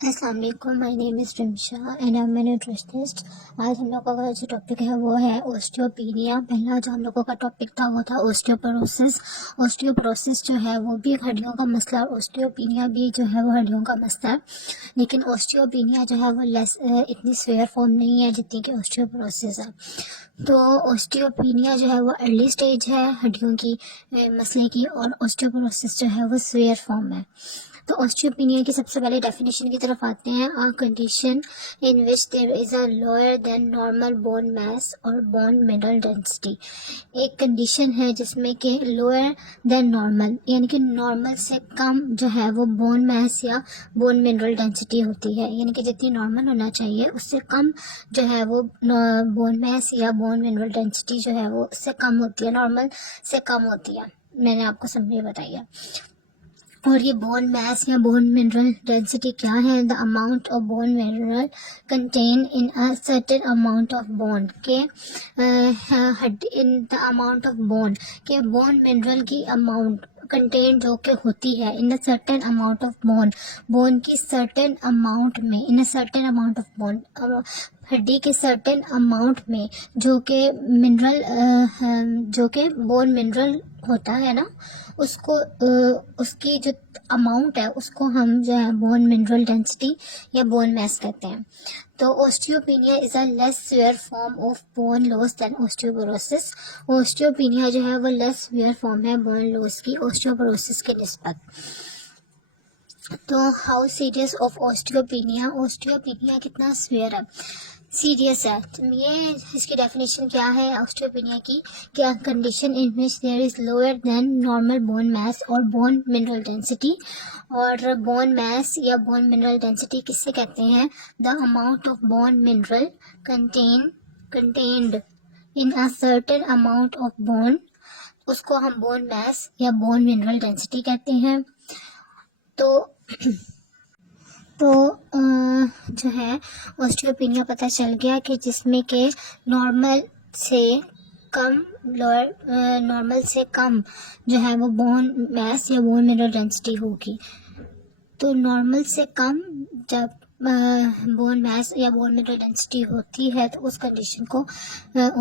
अस्सलाम वालेकुम, my name is Rimsha and I am a nutritionist. आज हम लोगों का जो टॉपिक है वो है ओस्टियोपीनिया। पहला जो हम लोगों का टॉपिक था वो था ओस्टियोपोरोसिस। ओस्टियोपोरोसिस जो है वो भी एक हड्डियों का मसला, ओस्टियोपीनिया भी जो है वो हड्डियों का मसला है। लेकिन ओस्टियोपीनिया जो है वो इतनी स्वेयर फॉर्म नहीं है जितनी कि ओस्टियोपोरोसिस है। तो ओस्टियोपीनिया जो है वो अर्ली स्टेज है हड्डियों की मसले की, और ओस्टियोपोरोसिस जो है वो स्वेयर फॉर्म है। तो ऑस्टियोपीनिया की सबसे पहले डेफिनेशन की तरफ आते हैं। A condition in which there is a lower than normal bone mass और बोन मिनरल डेंसिटी। एक कंडीशन है जिसमें कि लोअर देन नॉर्मल यानी कि नॉर्मल से कम जो है वो बोन मास या बोन मिनरल डेंसिटी होती है, यानी कि जितनी नॉर्मल होना चाहिए उससे कम जो है वो बोन मास या बोन मिनरल डेंसिटी जो है वो उससे कम होती है, नॉर्मल से कम होती है। मैंने आपको समझे बताई है। और ये बोन मास या बोन मिनरल डेंसिटी क्या है? The amount of bone mineral content in a certain amount of bone के in the amount of bone के बोन मिनरल की अमाउंट कंटेन जो कि होती है in a certain amount of bone की सर्टेन अमाउंट में, in a certain amount of bone हड्डी के सर्टेन अमाउंट में जो कि मिनरल जो कि बोन मिनरल होता है ना, उसको उसकी जो अमाउंट है उसको हम जो है बोन मिनरल डेंसिटी या बोन मास कहते हैं। तो osteopenia is a less severe form of bone loss than osteoporosis. Osteopenia जो है वो लेस सिवियर फॉर्म है बोन लॉस की ओस्टियोपोरोसिस के निस्बत। तो how serious of osteopenia, osteopenia कितना सिवियर है, सीरियस है। ये इसकी डेफिनेशन क्या है ऑस्टियोपीनिया की? क्या condition in which there is lower than normal bone mass और बोन मिनरल डेंसिटी। और बोन मास या बोन मिनरल डेंसिटी किससे कहते हैं? The amount of bone mineral contained in a certain amount of bone, उसको हम बोन मास या bone mineral density कहते हैं। तो जो है ऑस्टियोपीनिया पता चल गया कि जिसमें के नॉर्मल से कम नॉर्मल से कम जो है वो बोन मास या बोन मिनरल डेंसिटी होगी। तो नॉर्मल से कम जब बोन मास या बोन मिनरल डेंसिटी होती है तो उस कंडीशन को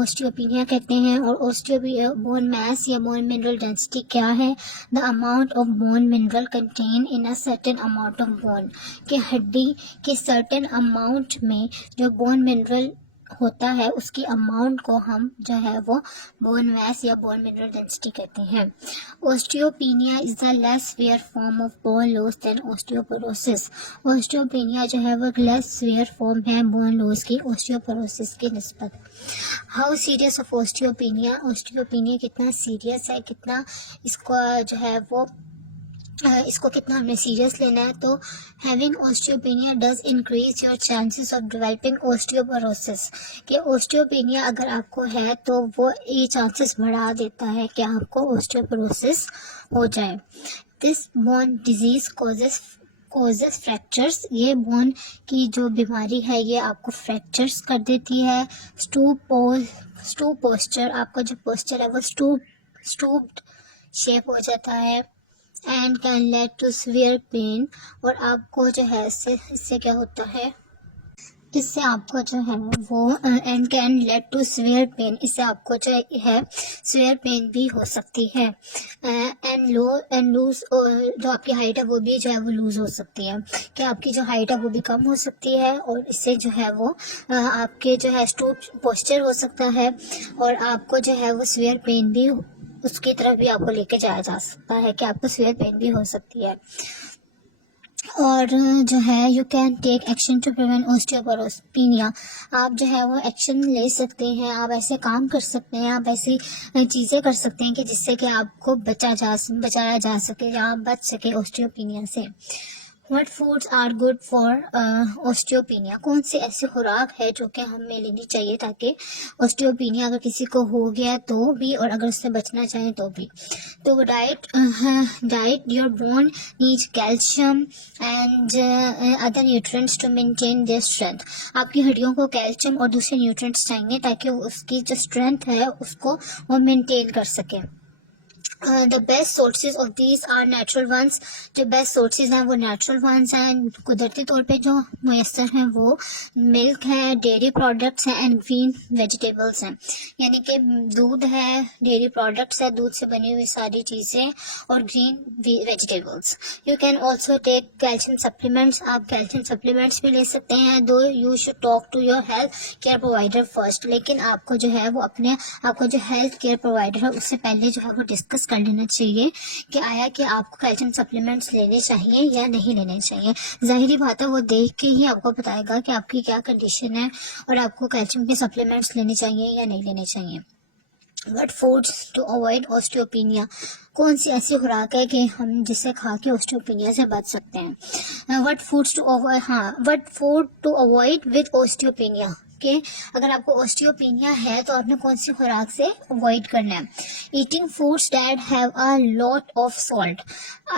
ओस्टियोपीनिया कहते हैं। और बोन मास या बोन मिनरल डेंसिटी क्या है? The amount of bone mineral content in a certain amount of bone, कि हड्डी के सर्टेन अमाउंट में जो बोन मिनरल होता है उसकी अमाउंट को हम जो है वो बोन मास या बोन मिनरल डेंसिटी कहते हैं। Osteopenia is the less severe form of bone loss than osteoporosis. Osteopenia जो है वो लेस सिवियर फॉर्म है बोन लॉस की ओस्टियोपोरोसिस की निस्बत। How serious of osteopenia, osteopenia कितना सीरियस है, कितना इसका जो है वो इसको कितना हमने सीरियस लेना है? तो having osteopenia does increase your chances of developing osteoporosis, कि ओस्टियोपीनिया अगर आपको है तो वो ये चांसेस बढ़ा देता है कि आपको ओस्टियोपोरोसिस हो जाए। This bone disease causes fractures, ये बोन की जो बीमारी है ये आपको फ्रैक्चर्स कर देती है। स्टूप पोस्चर, आपका जो पोस्चर है वो स्टूप्ड शेप हो जाता है। And can lead to severe pain, और आपको जो है इससे क्या होता है, इससे आपको जो है वो and can lead to severe pain, इससे आपको जो है सीवियर पेन भी हो सकती है। एंड लूज, जो आपकी हाइट है वो भी जो है वो लूज हो सकती है, कि आपकी जो हाइट है वो भी कम हो सकती है, और इससे जो है वो आपके जो है स्टूप पोस्चर हो सकता है, और आपको जो है वो सीवियर पेन भी उसकी तरफ भी आपको लेके जाया जा सकता है कि आपको सीवियर पेन भी हो सकती है। और जो है you can take action to prevent osteoporosis. आप जो है वो एक्शन ले सकते हैं, आप ऐसे काम कर सकते हैं, आप ऐसी चीज़ें कर सकते हैं कि जिससे कि आपको बचाया जा सके या आप बच सके ओस्टियोपीनिया से। What foods are good for osteopenia, कौन सी ऐसी खुराक है जो कि हमें लेनी चाहिए ताकि ओस्टियोपीनिया अगर किसी को हो गया तो भी और अगर उससे बचना चाहें तो भी। तो diet your bone needs calcium and other nutrients to maintain their strength, आपकी हड्डियों को कैल्शियम और दूसरे न्यूट्रिएंट्स चाहिए ताकि उसकी जो स्ट्रेंथ है उसको वो मेंटेन कर सके। The best sources of these are natural ones. जो बेस्ट सोर्सेज हैं वो नेचुरल वंस हैं, कुदरती तौर पे जो मुयसर हैं वो मिल्क है, डेयरी प्रोडक्ट्स हैं एंड ग्रीन वेजिटेबल्स हैं। यानी कि दूध है, डेयरी प्रोडक्ट्स है, दूध से बनी हुई सारी चीज़ें और green vegetables. You can also take calcium supplements. आप कैल्शियम सप्लीमेंट्स भी ले सकते हैं। Though you should talk to your health care provider first. लेकिन आपको जो है वो आपको जो हेल्थ केयर प्रोवाइडर है उससे पहले जो है वो डिस्कस कर लेना चाहिए कि आया कि आपको कैल्शियम सप्लीमेंट्स लेने चाहिए या नहीं लेने चाहिए। जाहिर बात है वो देख के ही आपको बताएगा कि आपकी क्या कंडीशन है और आपको कैल्शियम के सप्लीमेंट्स लेने चाहिए या नहीं लेने चाहिए। What foods to avoid osteopenia. कौन सी ऐसी खुराक है कि हम जिसे खा के ऑस्टियोपिनिया से बच सकते हैं। What foods to avoid, what food to avoid with osteopenia के अगर आपको ऑस्टियोपिनिया है तो आपने कौन सी खुराक से अवॉइड करना है। Eating foods that have a lot of salt.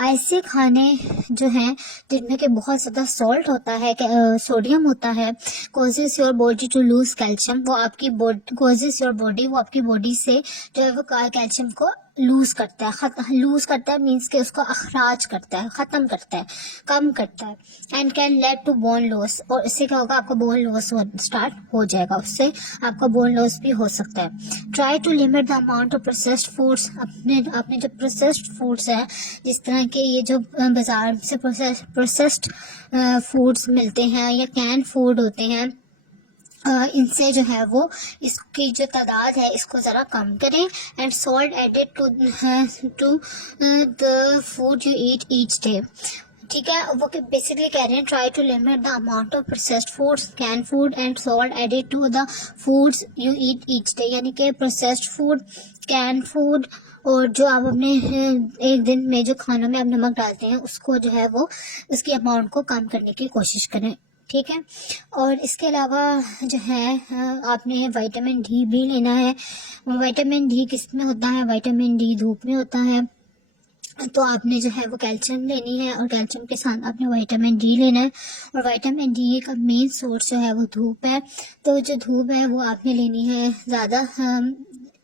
ऐसे खाने जो हैं जिनमें कि बहुत ज़्यादा सॉल्ट होता है, सोडियम होता है, causes your body to lose calcium. वो आपकी बॉडी कॉजेस योर बॉडी, वो आपकी बॉडी से जो है वो कैल्शियम को लूज करता है मीन्स के उसको अखराज करता है, ख़त्म करता है, कम करता है। And can lead to bone loss. और इससे क्या होगा, आपका बोन लॉस स्टार्ट हो जाएगा, उससे आपका बोन लॉस भी हो सकता है। Try to limit the amount of processed foods. अपने जो प्रोसेस्ड फूड्स है, जिस तरह के ये जो बाजार से प्रोसेस्ड फूड्स मिलते हैं या कैन फूड होते हैं, इनसे जो है वो इसकी जो तादाद है इसको ज़रा कम करें। And salt added to the food you eat each day. ठीक है, वो बेसिकली कह रहे हैं try to limit the amount of processed foods, can food and salt added to the foods you eat each day. यानी कि processed food, can food और जो आप अपने एक दिन में जो खानों में आप नमक डालते हैं उसको जो है वो उसकी अमाउंट को कम करने की कोशिश करें। ठीक है, और इसके अलावा जो है आपने विटामिन डी भी लेना है। विटामिन डी किस में होता है, विटामिन डी धूप में होता है। तो आपने जो है वो कैल्शियम लेनी है और कैल्शियम के साथ आपने विटामिन डी लेना है। और विटामिन डी का मेन सोर्स जो है वो धूप है। तो जो धूप है वो आपने लेनी है, ज़्यादा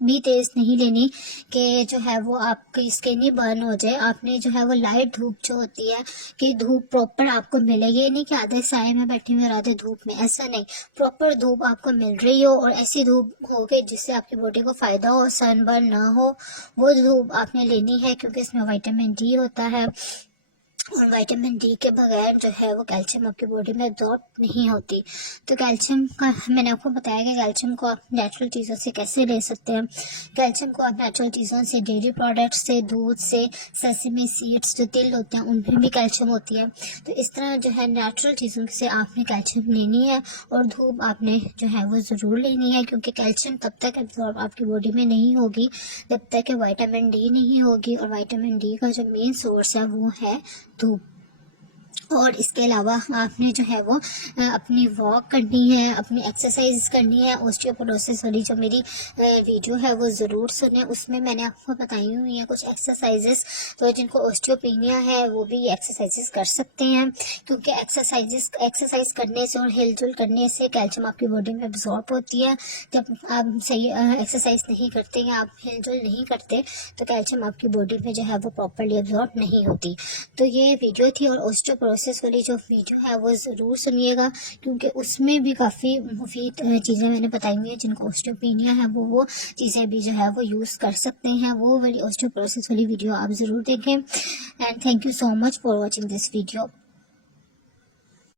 भी तेज़ नहीं लेनी कि जो है वो आपकी स्किन ही बर्न हो जाए। आपने जो है वो लाइट धूप जो होती है कि धूप प्रॉपर आपको मिले, ये नहीं कि आधे साए में बैठे हुए आधे धूप में, ऐसा नहीं। प्रॉपर धूप आपको मिल रही हो और ऐसी धूप हो कि जिससे आपकी बॉडी को फ़ायदा हो, सनबर्न ना हो, वो धूप आपने लेनी है क्योंकि इसमें विटामिन डी होता है। और विटामिन डी के बगैर जो है वो कैल्शियम आपकी बॉडी में एब्जॉर्ब नहीं होती। तो कैल्शियम का मैंने आपको बताया कि कैल्शियम को आप नेचुरल चीज़ों से कैसे ले सकते हैं। कैल्शियम को आप नेचुरल चीज़ों से, डेयरी प्रोडक्ट्स से, दूध से, सेसमी सीड्स जो तिल होते हैं उनमें भी कैल्शियम होती है। तो इस तरह जो है नेचुरल चीज़ों से आपने कैल्शियम लेनी है और धूप आपने जो है वो ज़रूर लेनी है क्योंकि कैल्शियम तब तक एब्जॉर्ब आपकी बॉडी में नहीं होगी जब तक कि विटामिन डी नहीं होगी। और विटामिन डी का जो मेन सोर्स है वो है धूप। और इसके अलावा आपने जो है वो अपनी वॉक करनी है, अपनी एक्सरसाइज करनी है। ऑस्टियोपोरोसिस वाली जो मेरी वीडियो है वो ज़रूर सुने, उसमें मैंने आपको बताई हुई हैं कुछ एक्सरसाइजेस। तो जिनको ऑस्टियोपेनिया है वो भी एक्सरसाइजेस कर सकते हैं क्योंकि एक्सरसाइज करने से और हिलजुल करने से कैल्शियम आपकी बॉडी में एब्जॉर्ब होती है। जब आप सही एक्सरसाइज नहीं करते या आप हिलजुल नहीं करते तो कैल्शियम आपकी बॉडी में जो है वो प्रॉपरली एब्जॉर्ब नहीं होती। तो ये वीडियो थी और ऑस्टियोपोरोसिस वाली जो वीडियो है वो ज़रूर सुनिएगा क्योंकि उसमें भी काफ़ी मुफीद चीज़ें मैंने बताई हुई हैं। जिनको ऑस्टियोपेनिया है वो चीज़ें भी जो है वो यूज़ कर सकते हैं। वो वाली ऑस्टियोपोरोसिस वाली वीडियो आप ज़रूर देखें। And thank you so much for watching this video.